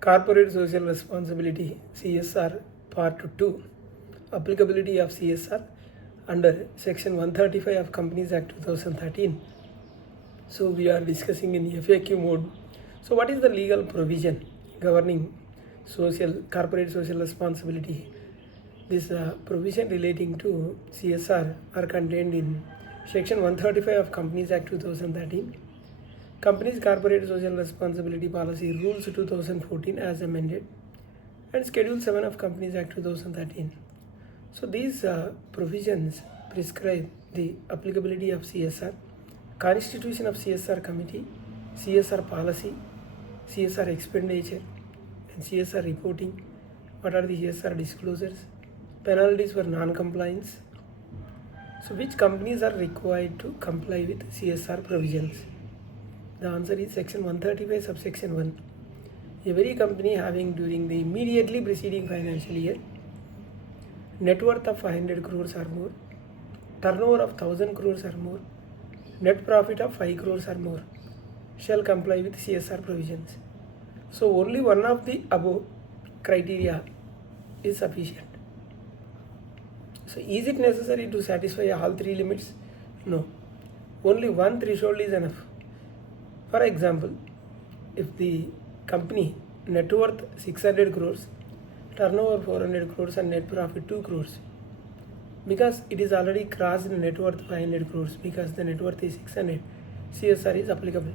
Corporate Social Responsibility CSR Part 2 Applicability of CSR under Section 135 of Companies Act 2013. So we are discussing in FAQ mode. So what is the legal provision governing corporate social responsibility? This provision relating to CSR are contained in Section 135 of Companies Act 2013. Companies Corporate Social Responsibility Policy Rules 2014 as amended, and Schedule 7 of Companies Act 2013. So these provisions prescribe the applicability of CSR, constitution of CSR committee, CSR policy, CSR expenditure, and CSR reporting. What are the CSR disclosures? Penalties for non-compliance. So which companies are required to comply with CSR provisions? The answer is Section 135 subsection 1. Every company having during the immediately preceding financial year net worth of 500 crores or more, turnover of 1000 crores or more, net profit of 5 crores or more shall comply with CSR provisions. So only one of the above criteria is sufficient. So is it necessary to satisfy all three limits? No. Only one threshold is enough. For example, if the company net worth 600 crores, turnover 400 crores and net profit 2 crores, because it is already crossed net worth 500 crores because the net worth is 600, CSR is applicable.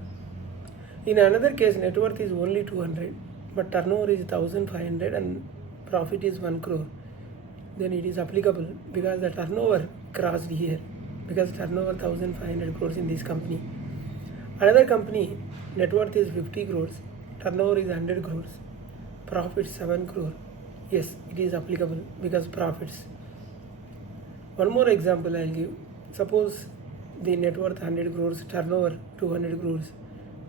In another case, net worth is only 200 but turnover is 1500 and profit is 1 crore, then it is applicable because the turnover crossed here, because turnover 1500 crores in this company. Another company net worth is 50 crores, turnover is 100 crores, profit 7 crore. Yes, it is applicable because profits. One more example I will give. Suppose the net worth 100 crores, turnover 200 crores,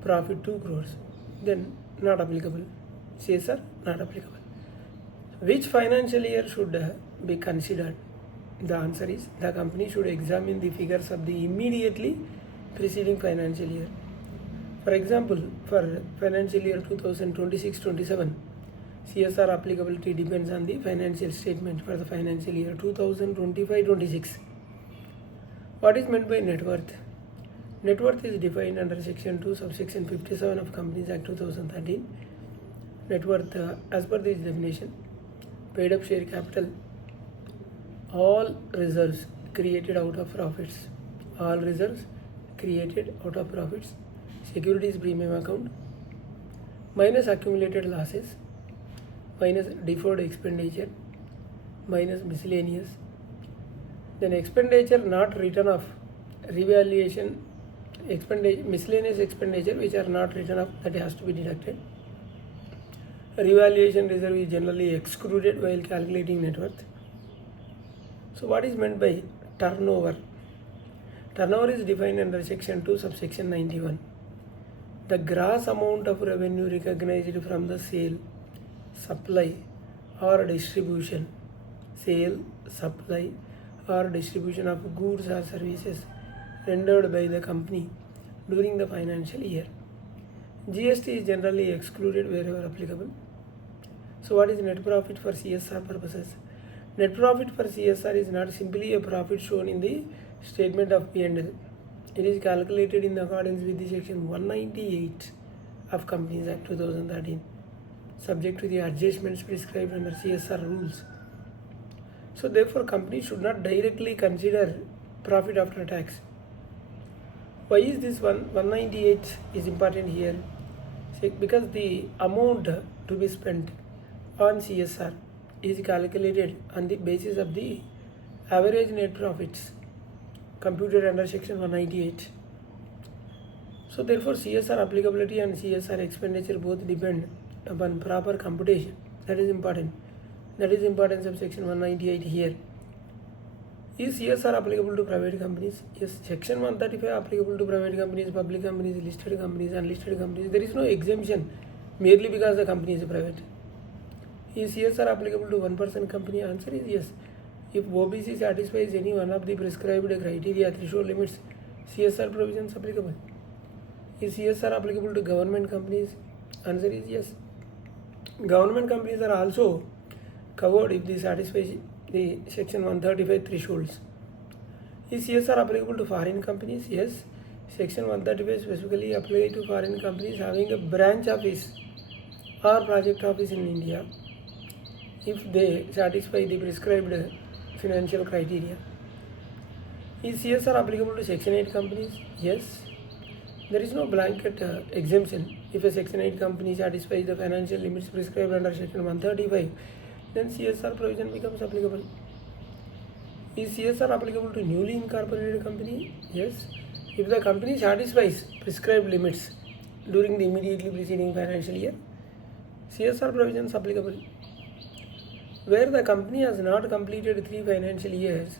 profit 2 crores, then not applicable. CSR not applicable. Which financial year should be considered? The answer is the company should examine the figures of the immediately preceding financial year. For example, for financial year 2026-27, CSR applicability depends on the financial statement for the financial year 2025-26. What is meant by net worth? Net worth is defined under Section 2, subsection 57 of Companies Act 2013. Net worth, as per this definition, paid up share capital, all reserves created out of profits, all reserves created out of profits, securities premium account, minus accumulated losses, minus deferred expenditure, minus miscellaneous, then expenditure not written off, revaluation expenditure, miscellaneous expenditure which are not written off, that has to be deducted. Revaluation reserve is generally excluded while calculating net worth. So what is meant by turnover? Turnover is defined under Section 2, subsection 91. The gross amount of revenue recognized from the sale, supply or distribution, sale, supply or distribution of goods or services rendered by the company during the financial year. GST is generally excluded wherever applicable. So what is net profit for CSR purposes? Net profit for CSR is not simply a profit shown in the statement of P&L. It is calculated in accordance with the Section 198 of Companies Act 2013, subject to the adjustments prescribed under CSR rules. So therefore, companies should not directly consider profit after tax. Why is this 198 is important here? Because the amount to be spent on CSR is calculated on the basis of the average net profits computed under Section 198. So therefore, CSR applicability and CSR expenditure both depend upon proper computation. That is important. That is importance of Section 198 here. Is CSR applicable to private companies? Yes, Section 135 applicable to private companies, public companies, listed companies, unlisted companies. There is no exemption merely because the company is private. Is CSR applicable to one-person company? Answer is yes. If OBC satisfies any one of the prescribed criteria, threshold limits, CSR provisions applicable. Is CSR applicable to government companies? Answer is yes. Government companies are also covered if they satisfy the section 135 thresholds. Is CSR applicable to foreign companies? Yes. Section 135 specifically applies to foreign companies having a branch office or project office in India if they satisfy the prescribed financial criteria. Is CSR applicable to Section 8 companies? Yes. There is no blanket exemption. If a Section 8 company satisfies the financial limits prescribed under Section 135, then CSR provision becomes applicable. Is CSR applicable to newly incorporated company? Yes. If the company satisfies prescribed limits during the immediately preceding financial year, CSR provisions applicable. Where the company has not completed 3 financial years,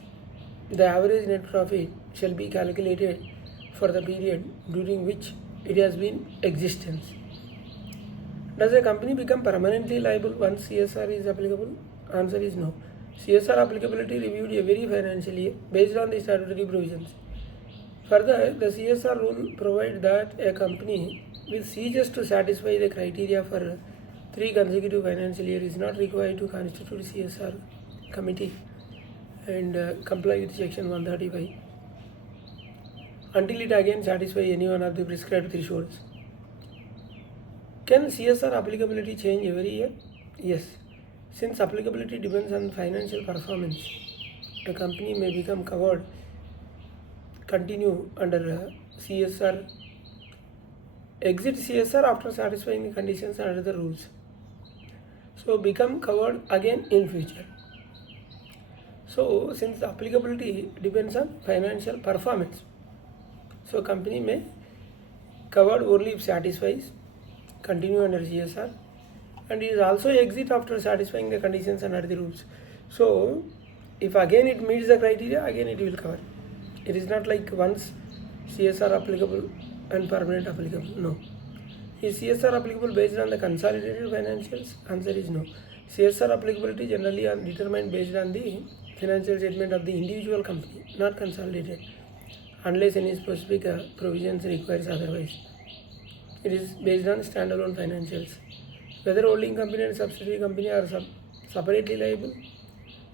the average net profit shall be calculated for the period during which it has been in existence. Does a company become permanently liable once CSR is applicable? Answer is no. CSR applicability reviewed every financial year based on the statutory provisions. Further, the CSR rule provides that a company which ceases to satisfy the criteria for 3 consecutive financial years is not required to constitute CSR committee and comply with section 135 until it again satisfies any one of the prescribed thresholds. Can CSR applicability change every year? Yes. Since applicability depends on financial performance, a company may become covered, continue under CSR, exit CSR after satisfying the conditions and other rules. So become covered again in future. So since the applicability depends on financial performance, so company may covered only if satisfies, continue under CSR, and is also exit after satisfying the conditions and other rules. So if again it meets the criteria, again it will cover. It is not like once CSR applicable and permanent applicable. No. Is CSR applicable based on the consolidated financials? Answer is no. CSR applicability generally are determined based on the financial statement of the individual company, not consolidated, unless any specific provisions requires otherwise. It is based on standalone financials. Whether holding company and subsidiary company are separately liable?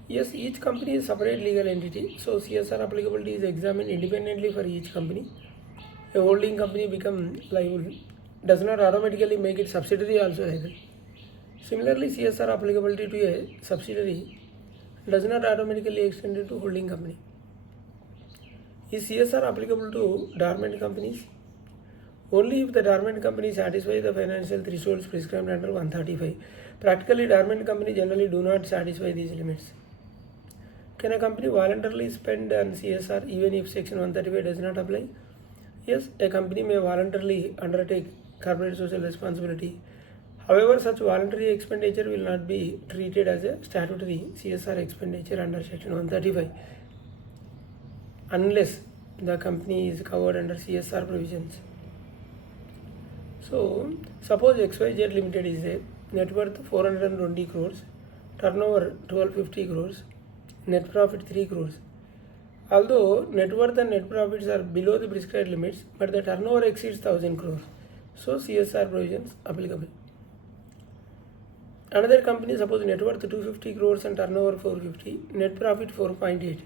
Yes, each company is separate legal entity, so CSR applicability is examined independently for each company. A holding company become liable does not automatically make it subsidiary also either. Similarly, CSR applicability to a subsidiary does not automatically extend it to holding company. Is CSR applicable to dormant companies? Only if the dormant company satisfies the financial thresholds prescribed under 135. Practically, dormant companies generally do not satisfy these limits. Can a company voluntarily spend on CSR even if section 135 does not apply? Yes, a company may voluntarily undertake corporate social responsibility. However, such voluntary expenditure will not be treated as a statutory CSR expenditure under section 135 unless the company is covered under CSR provisions. So, suppose XYZ Limited is there, net worth 420 crores, turnover 1250 crores, net profit 3 crores. Although net worth and net profits are below the prescribed limits, but the turnover exceeds 1000 crores. So, CSR provisions applicable. Another company, suppose net worth 250 crores and turnover 450, net profit 4.8.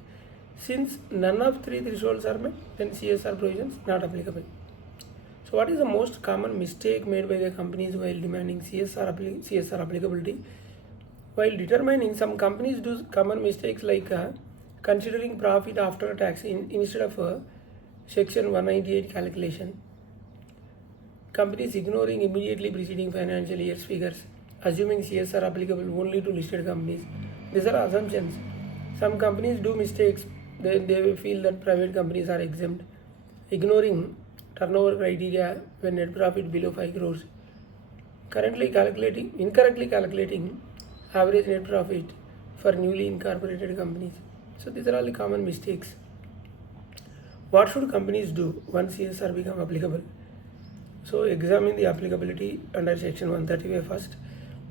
Since none of 3 thresholds are met, then CSR provisions not applicable. So what is the most common mistake made by the companies while demanding CSR applicability? While determining, some companies do common mistakes like considering profit after tax instead of section 198 calculation. Companies ignoring immediately preceding financial year's figures, assuming CSR applicable only to listed companies. These are assumptions. Some companies do mistakes. They feel that private companies are exempt, ignoring turnover criteria when net profit below 5 crores. Incorrectly calculating average net profit for newly incorporated companies. So these are all the common mistakes. What should companies do once CSR become applicable? So examine the applicability under section 135 first,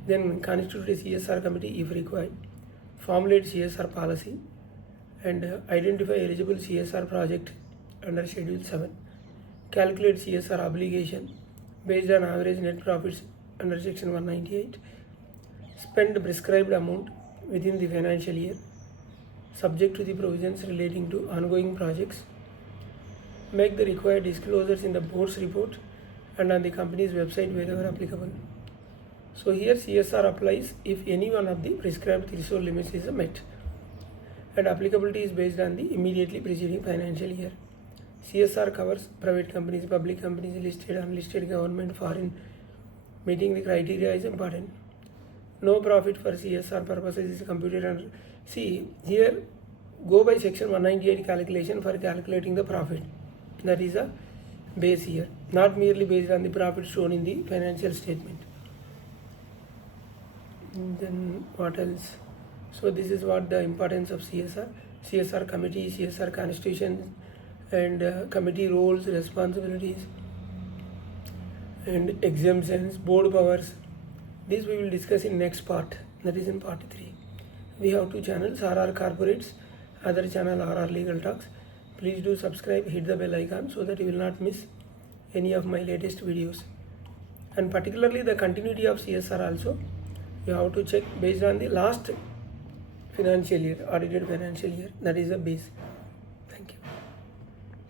then constitute a CSR committee if required, formulate CSR policy, and identify eligible CSR project under schedule 7. Calculate CSR obligation based on average net profits under section 198 spend prescribed amount within the financial year, subject to the provisions relating to ongoing projects, make the required disclosures in the board's report and on the company's website wherever applicable. So here CSR applies if any one of the prescribed threshold limits is met, and applicability is based on the immediately preceding financial year. CSR covers private companies, public companies, listed, unlisted, government, foreign. Meeting the criteria is important. No profit for CSR purposes is computed under. See here, go by section 198 calculation for calculating the profit. That is a base here, not merely based on the profit shown in the financial statement. And then what else? So this is what the importance of CSR. CSR committee, CSR constitution, and committee roles, responsibilities, and exemptions, board powers. This we will discuss in next part, that is in part 3. We have 2 channels, RR Corporates, other channel RR Legal Talks. Please do subscribe, hit the bell icon so that you will not miss any of my latest videos. And particularly the continuity of CSR also, you have to check based on the last financial year, audited financial year, that is the base.